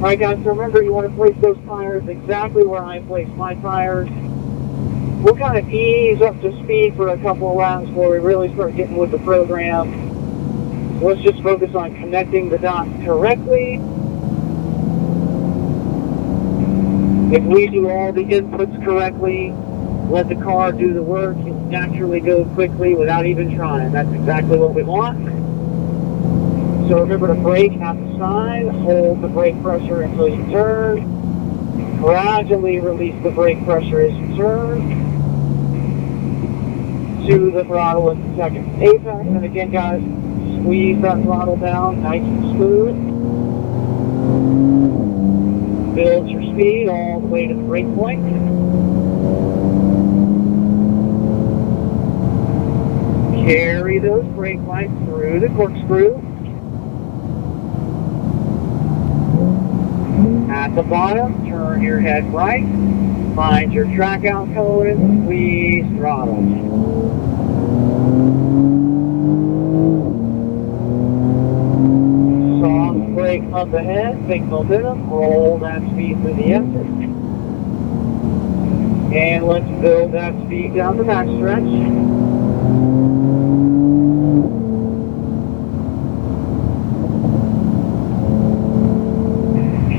Alright guys, so remember you want to place those tires exactly where I placed my tires. We'll kind of ease up to speed for a couple of laps before we really start getting with the program. So let's just focus on connecting the dots correctly. If we do all the inputs correctly, let the car do the work, it'll naturally go quickly without even trying. That's exactly what we want. So remember to brake at the side, hold the brake pressure until you turn. Gradually release the brake pressure as you turn. To the throttle at the second apex. And again guys, squeeze that throttle down nice and smooth. Build your speed all the way to the brake point. Carry those brake lights through the corkscrew. At the bottom, turn your head right. Find your track out cone and squeeze throttle. Soft brake up ahead, big momentum, roll that speed through the exit. And let's build that speed down the backstretch.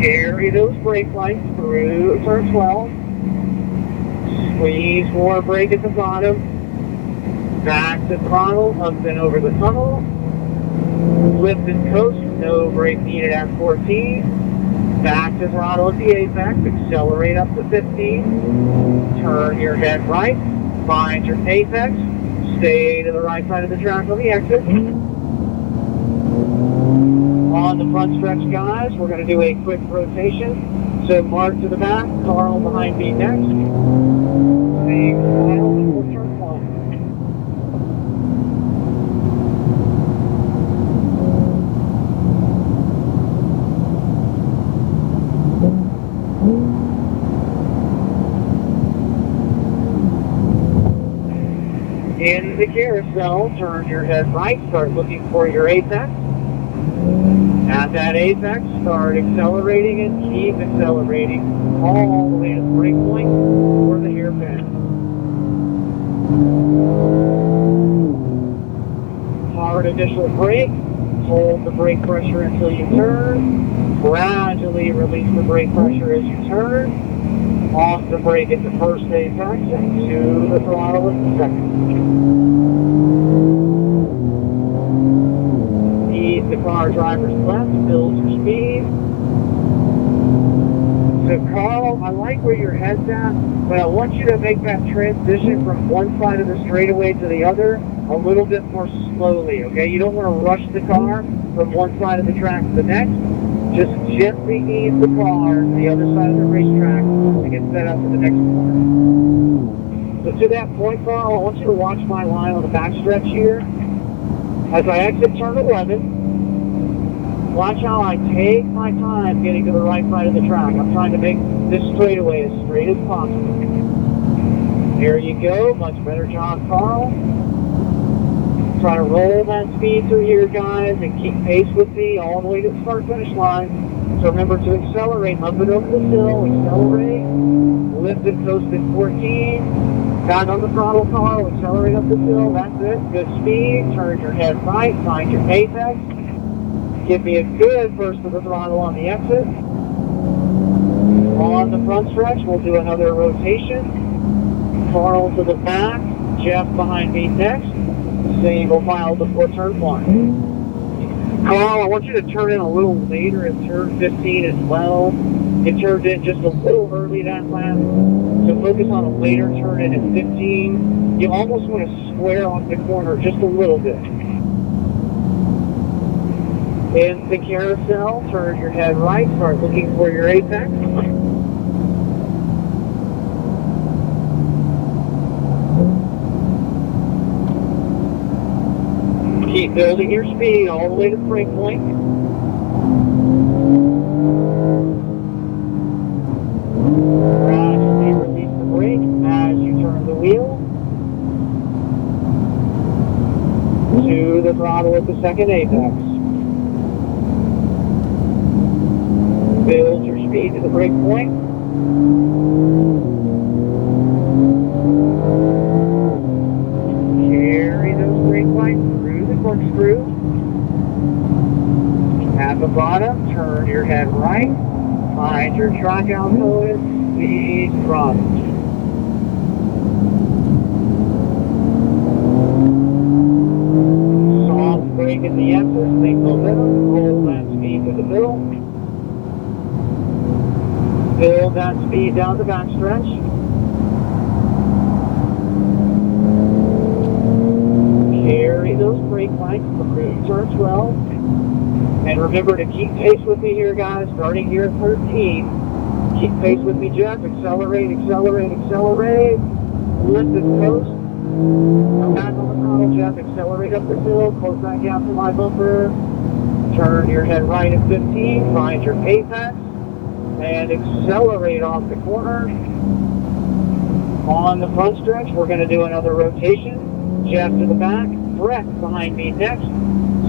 Carry those brake lights through turn 12. Squeeze more brake at the bottom. Back to throttle, up and over the tunnel. Lift and coast, no brake needed at 14. Back to throttle at the apex, accelerate up to 15. Turn your head right, find your apex. Stay to the right side of the track on the exit. On the front stretch, guys, we're going to do a quick rotation. So Mark to the back, Carl behind me next. Same style before turn 1. In the carousel, turn your head right, start looking for your apex. At that apex, start accelerating and keep accelerating all the way to the brake point or the hairpin. Hard initial brake, hold the brake pressure until you turn. Gradually release the brake pressure as you turn. Off the brake at the first apex and to the throttle at the second. The car driver's left, build your speed. So Carl, I like where your head's at, but I want you to make that transition from one side of the straightaway to the other a little bit more slowly, okay? You don't want to rush the car from one side of the track to the next. Just gently ease the car to the other side of the racetrack to get set up for the next corner. So to that point, Carl, I want you to watch my line on the backstretch here. As I exit turn 11, watch how I take my time getting to the right side of the track. I'm trying to make this straightaway as straight as possible. There you go. Much better job, Carl. Try to roll that speed through here, guys, and keep pace with me all the way to the start-finish line. So remember to accelerate up and over the hill. Accelerate. Lift and coast at 14. Back on the throttle, Carl. Accelerate up the hill. That's it. Good speed. Turn your head right. Find your apex. Give me a good burst of the throttle on the exit. On the front stretch, we'll do another rotation. Carl to the back, Jeff behind me next. Single file before turn 1. Carl, I want you to turn in a little later in turn 15 as well. You turned in just a little early that lap, so focus on a later turn in at 15. You almost want to square off the corner just a little bit. In the carousel, turn your head right, start looking for your apex. Keep building your speed all the way to the brake point. Gradually release the brake as you turn the wheel. To the throttle at the second apex. Build speed to the brake point. Carry those brake lights through the corkscrew. At the bottom, turn your head right. Find your track output. Squeeze front. Brake in the X's, make momentum, roll that speed to the middle. Build that speed down the backstretch. Carry those brake lights through turn 12. And remember to keep pace with me here, guys, starting here at 13. Keep pace with me, Jeff. Accelerate, accelerate, accelerate. Lift and coast. Now back on the throttle, Jeff. Accelerate up the hill. Close that gap to my bumper. Turn your head right at 15. Find your apex. And accelerate off the corner. On the front stretch, we're going to do another rotation. Jeff to the back. Brett behind me next.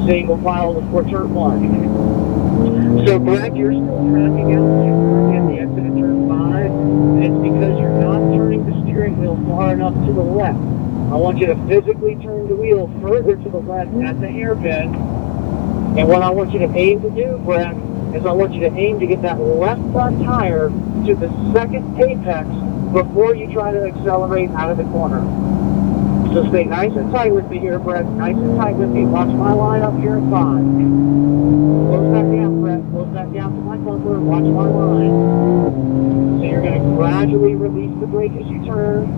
Single file before turn 1. So, Brett, you're still tracking out as you turn in the exit at turn 5. And it's because you're not turning the steering wheel far enough to the left. I want you to physically turn the wheel further to the left at the hairpin. And what I want you to aim to do, Brett, is I want you to aim to get that left front tire to the second apex before you try to accelerate out of the corner. So stay nice and tight with me here, Brett. Nice and tight with me. Watch my line up here at 5. Close that gap, Brett. Close that gap to my bumper. Watch my line. So you're going to gradually release the brake as you turn.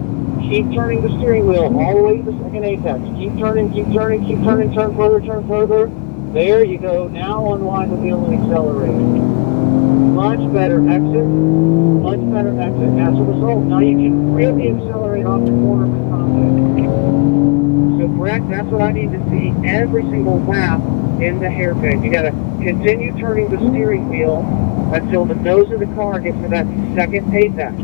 Keep turning the steering wheel all the way to the second apex. Keep turning, keep turning, keep turning. Turn further, turn further. There you go. Now unwind the wheel and accelerate. Much better exit. Much better exit. As a result, now you can really accelerate off the corner with confidence. So, Brett, that's what I need to see every single lap in the hairpin. You got to continue turning the steering wheel until the nose of the car gets to that second apex.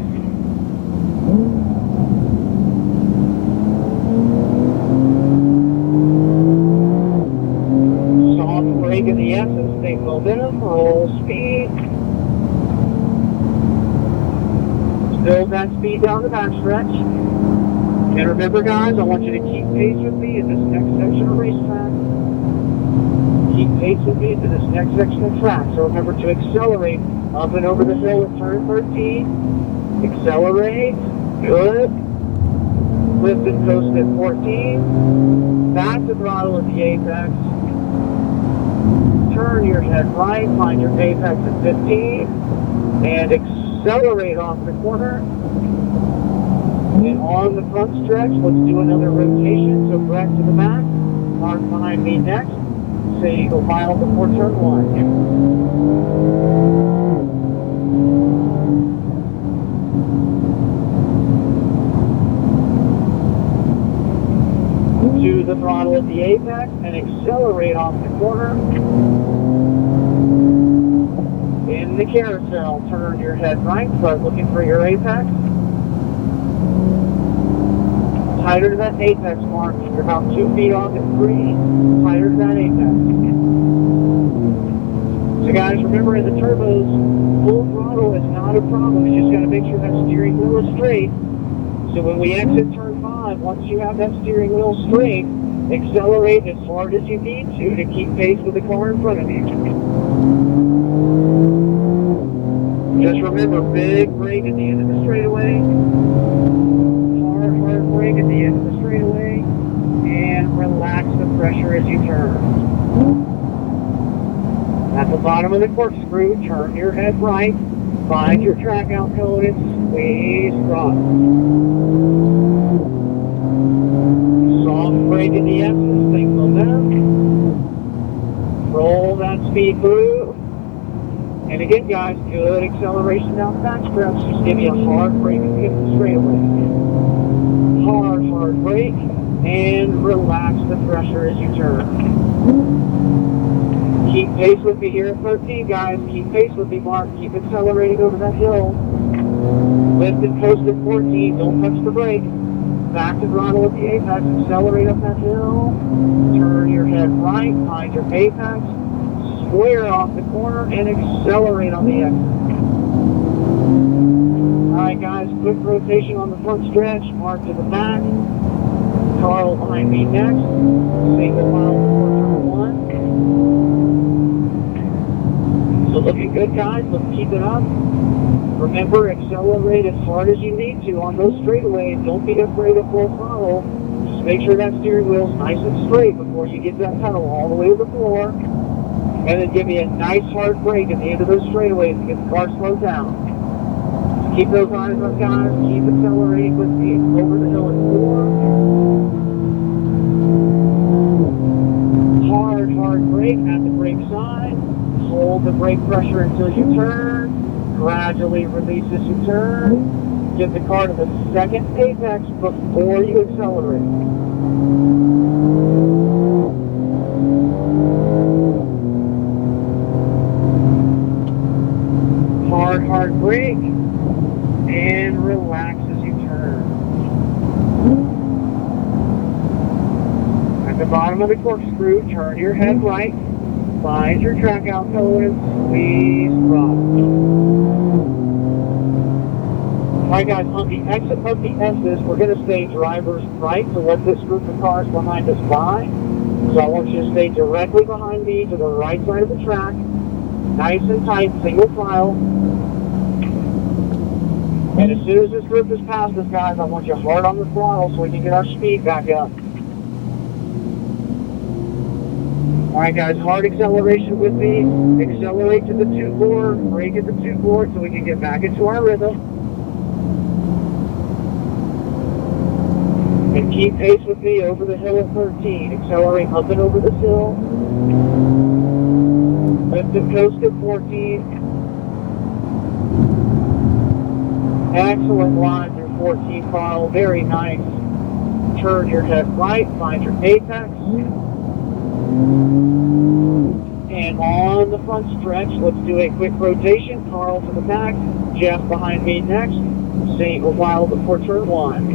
Brake in the S's, take momentum, roll speed. Build that speed down the backstretch. And remember, guys, I want you to keep pace with me in this next section of racetrack. Keep pace with me into this next section of track. So remember to accelerate up and over the hill at turn 13. Accelerate. Good. Lift and coast at 14. Back to throttle at the apex. Turn your head right, find your apex at 15, and accelerate off the corner. And on the front stretch, let's do another rotation. So Brett to the back, Mark behind me next. Single file before turn 1. To the throttle at the apex and accelerate off the corner. In the carousel, turn your head right, start looking for your apex. Tighter to that apex mark, you're about 2 feet off at 3. Tighter to that apex. So guys, remember in the turbos, full throttle is not a problem. You just got to make sure that steering wheel is straight. So when we exit turn 5, once you have that steering wheel straight, accelerate as hard as you need to keep pace with the car in front of you. Just remember, big brake at the end of the straightaway, hard brake at the end of the straightaway, and relax the pressure as you turn. At the bottom of the corkscrew, turn your head right, find your track outcode, and squeeze front. Soft brake in the X's, take momentum. Roll that speed through. And again, guys, good acceleration down the backstretch. Just give me a hard brake and get the straightaway. Hard brake, and relax the pressure as you turn. Keep pace with me here at 13, guys. Keep pace with me, Mark. Keep accelerating over that hill. Lift and coast at 14. Don't touch the brake. Back to throttle at the apex. Accelerate up that hill. Turn your head right. Find your apex. Square off the corner and accelerate on the exit. Alright guys, quick rotation on the front stretch, mark to the back. Carl behind me next. Single file before turn one. So looking good guys, let's keep it up. Remember, accelerate as hard as you need to on those straightaways. Don't be afraid of full throttle. Just make sure that steering wheel's nice and straight before you get that pedal all the way to the floor. And then give me a nice hard brake at the end of those straightaways to get the car slowed down. Just keep those eyes up guys, keep accelerating with me over the hill at 4. Hard brake at the brake side. Hold the brake pressure until you turn. Gradually release as you turn. Get the car to the second apex before you accelerate. Hard brake, and relax as you turn. At the bottom of the corkscrew, turn your head right, find your track outcome, and squeeze throttle. Alright guys, on the exit of the S's, we're going to stay driver's right to let this group of cars behind us by. So I want you to stay directly behind me to the right side of the track. Nice and tight, single file. And as soon as this group is past us, guys, I want you hard on the throttle so we can get our speed back up. Alright guys, hard acceleration with me. Accelerate to the 2-4, brake at the 2-4 so we can get back into our rhythm. And keep pace with me over the hill at 13. Accelerate up and over this hill. Lift and coast at 14. Excellent line through 14 file, very nice. Turn your head right, find your apex. And on the front stretch, let's do a quick rotation. Carl to the back, Jeff behind me next. Single file before turn one.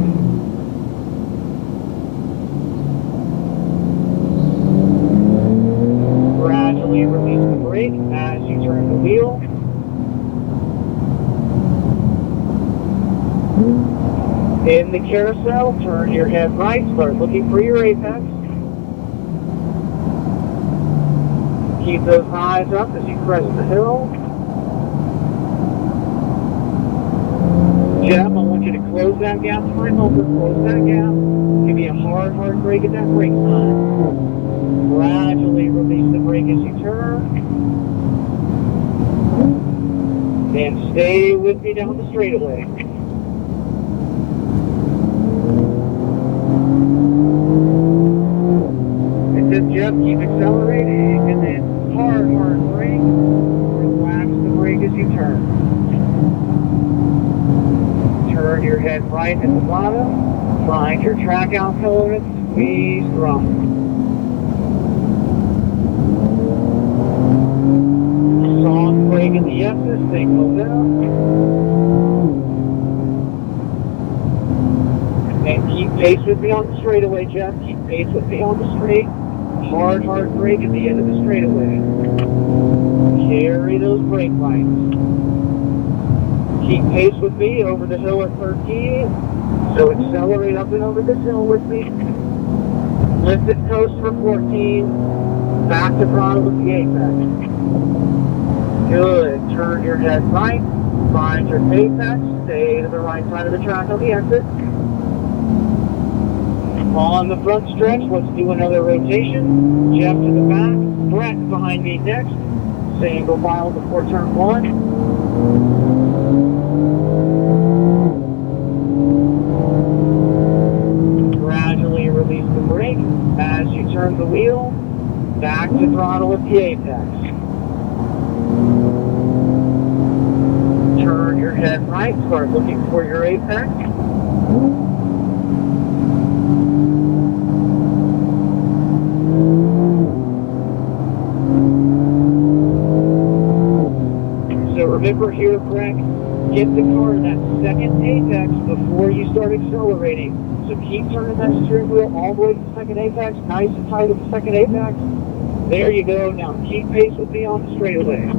Gradually release the brake as you turn the wheel. In the carousel, turn your head right, start looking for your apex. Keep those eyes up as you crest the hill. Jeff, I want you to close that gap to my helper, close that gap. Give me a hard brake at that brake side. Gradually release the brake as you turn. And stay with me down the straightaway. Jeff, keep accelerating, and then hard brake. Relax the brake as you turn. Turn your head right at the bottom. Find your track out component. Squeeze throttle. Soft brake in the S's. Signal down. And keep pace with me on the straightaway, Jeff. Keep pace with me on the straight. Hard brake at the end of the straightaway. Carry those brake lights. Keep pace with me over the hill at 13. So accelerate up and over this hill with me. Lift it coast for 14. Back to throttle with the apex. Good. Turn your head right. Find your apex. Stay to the right side of the track on the exit. On the front stretch, let's do another rotation. Jeff to the back, Brett behind me next. Single file before turn one. Gradually release the brake as you turn the wheel. Back to throttle at the apex. Turn your head right, start looking for your apex. Remember here, Frank, get the car in that second apex before you start accelerating. So keep turning that steering wheel all the way to the second apex, nice and tight at the second apex. There you go. Now keep pace with me on the straightaway.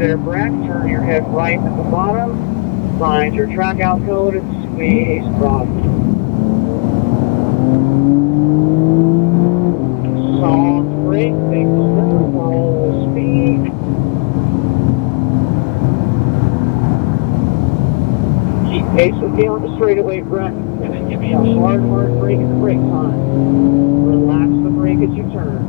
there, Breck. Turn your head right at the bottom. Find your track out code and squeeze throttle. Soft brake, take the limit, roll speed. Keep pace with me on the straightaway, Breck. And then give me a hard brake at the brake time. Relax the brake as you turn.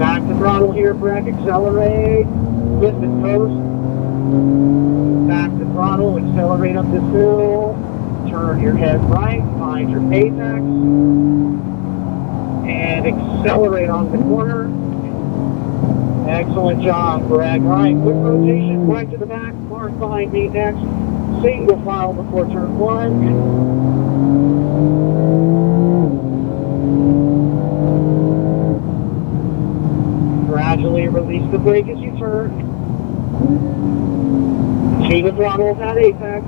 Back to throttle here, Breck. Accelerate. Lift and coast. Back to throttle. Accelerate up this hill. Turn your head right. Find your apex. And accelerate on the corner. Excellent job, Breck. All right, quick rotation. Right to the back. Mark behind me next. Single file before turn 1. Gradually release the brake as you turn. To the throttle of that apex.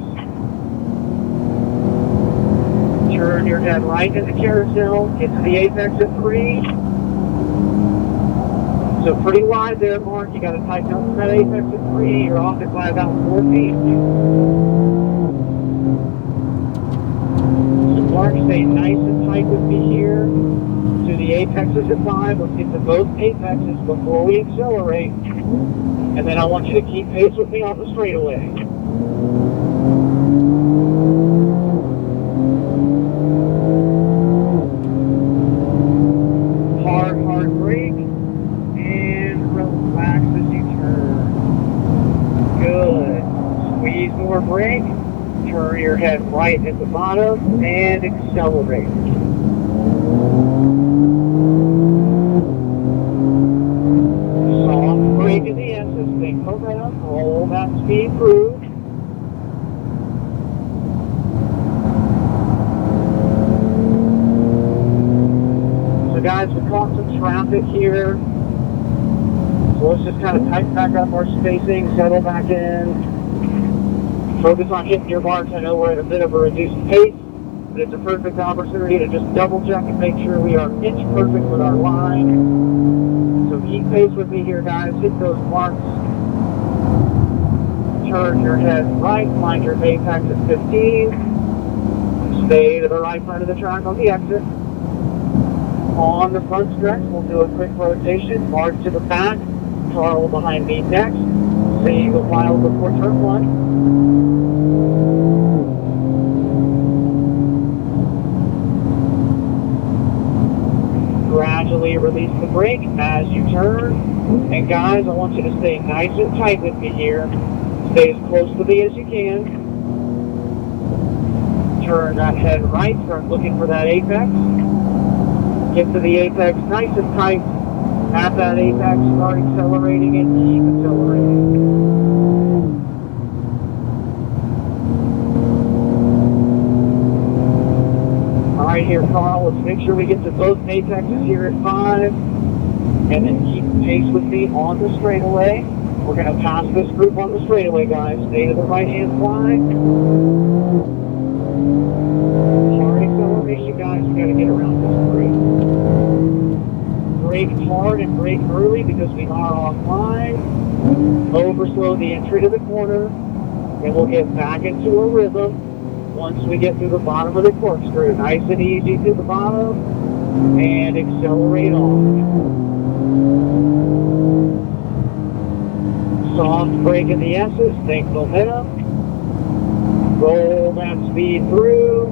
Turn your head right in the carousel. Get to the apex at 3. So pretty wide there, Mark. You got to tighten up that apex at 3. You're off it by about 4 feet. So Mark, stay nice and tight with me here. To the apexes at 5. Let's get to both apexes before we accelerate. And then I want you to keep pace with me on the straightaway. Hard brake. And relax as you turn. Good. Squeeze more brake. Turn your head right at the bottom and accelerate. Brake in the S's, think momentum, roll that speed through. So guys, we caught some traffic here. So let's just kind of tighten back up our spacing, settle back in. Focus on hitting your marks. I know we're at a bit of a reduced pace, but it's a perfect opportunity to just double check and make sure we are inch perfect with our line. So keep pace with me here, guys. Hit those marks. Turn your head right. Find your apex at 15. Stay to the right side of the track on the exit. On the front stretch, we'll do a quick rotation. Mark to the back. Carl behind me next. Single file before turn 1. Gradually release the brake as you turn. And guys, I want you to stay nice and tight with me here. Stay as close to me as you can. Turn that head right. Start looking for that apex. Get to the apex nice and tight. At that apex, start accelerating and keep accelerating. All right, here, Carl, let's make sure we get to both apexes here at 5. And then keep pace with me on the straightaway. We're going to pass this group on the straightaway, guys. Stay to the right-hand side. Hard acceleration, guys. We got to get around this group. Brake hard and brake early because we are offline. Overslow the entry to the corner. And we'll get back into a rhythm once we get through the bottom of the corkscrew. Nice and easy to the bottom. And accelerate on. Soft brake in the S's, think momentum. Roll that speed through.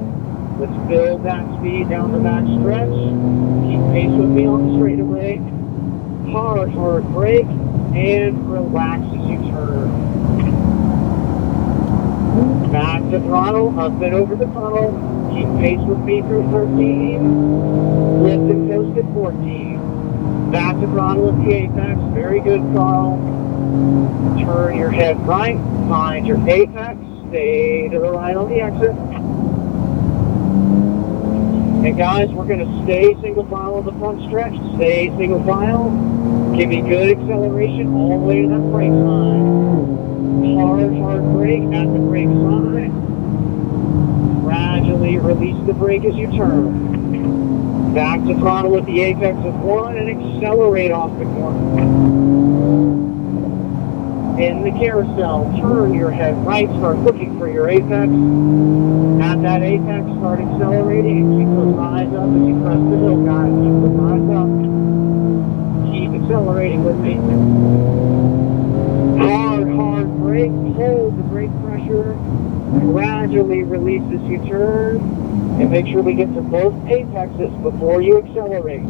Let's build that speed down the back stretch. Keep pace with me on the straightaway. Hard brake, and relax as you turn. Back to throttle, up and over the tunnel. Keep pace with me through 13. Lift and coast at 14. Back to throttle at the apex. Very good, Carl. Turn your head right, find your apex, stay to the right on the exit. And guys, we're going to stay single file on the front stretch, stay single file. Give me good acceleration all the way to that brake side. Hard brake at the brake side. Gradually release the brake as you turn. Back to throttle with the apex of 1 and accelerate off the corner. In the carousel, turn your head right, start looking for your apex. At that apex, start accelerating and keep those eyes up as you crest the hill, guys. Keep those eyes up. Keep accelerating with me. Hard brake. Hold the brake pressure. Gradually release as you turn. And make sure we get to both apexes before you accelerate.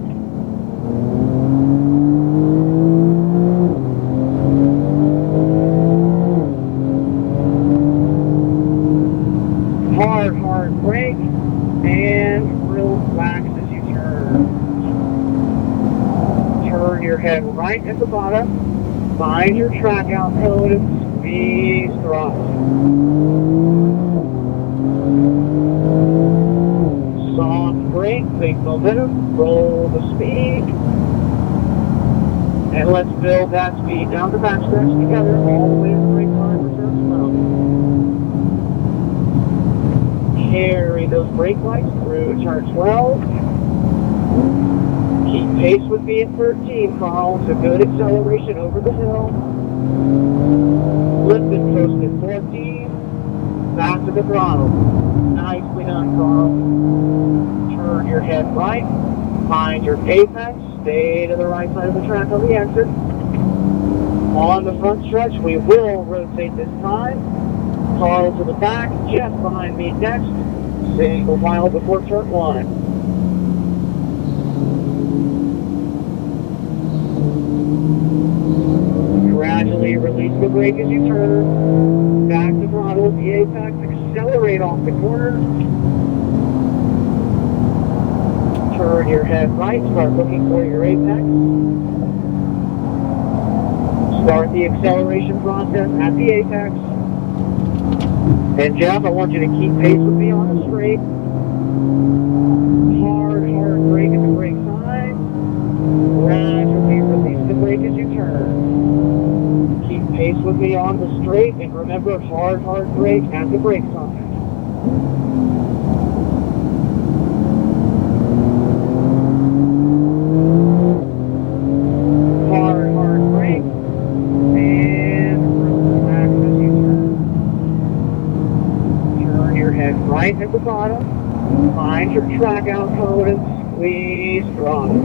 Hard brake, and relax as you turn. Turn your head right at the bottom. Find your track out code and squeeze throttle. Soft brake, big momentum, roll the speed. And let's build that speed down the backstretch together all the way to the brake line for turn 12. Carry those brake lights through turn 12. Keep pace with me at 13, Carl. It's a good acceleration over the hill. Lift and coast at 14. Back to the throttle. Nicely done, Carl. Turn your head right. Find your apex. Stay to the right side of the track on the exit. On the front stretch, we will rotate this time. Carl to the back, Jeff behind me next. Single file before turn 1. Gradually release the brake as you turn. Back to throttle with the apex. Accelerate off the corner. Turn your head right. Start looking for your apex. Start the acceleration process at the apex. And Jeff, I want you to keep pace with me on the straight. Hard brake at the brake side. Gradually release the brake as you turn. Keep pace with me on the straight, and remember, hard brake at the brake side. Hard brake, and relax as you turn. Turn your head right at the bottom. Find your track out code and squeeze throttle.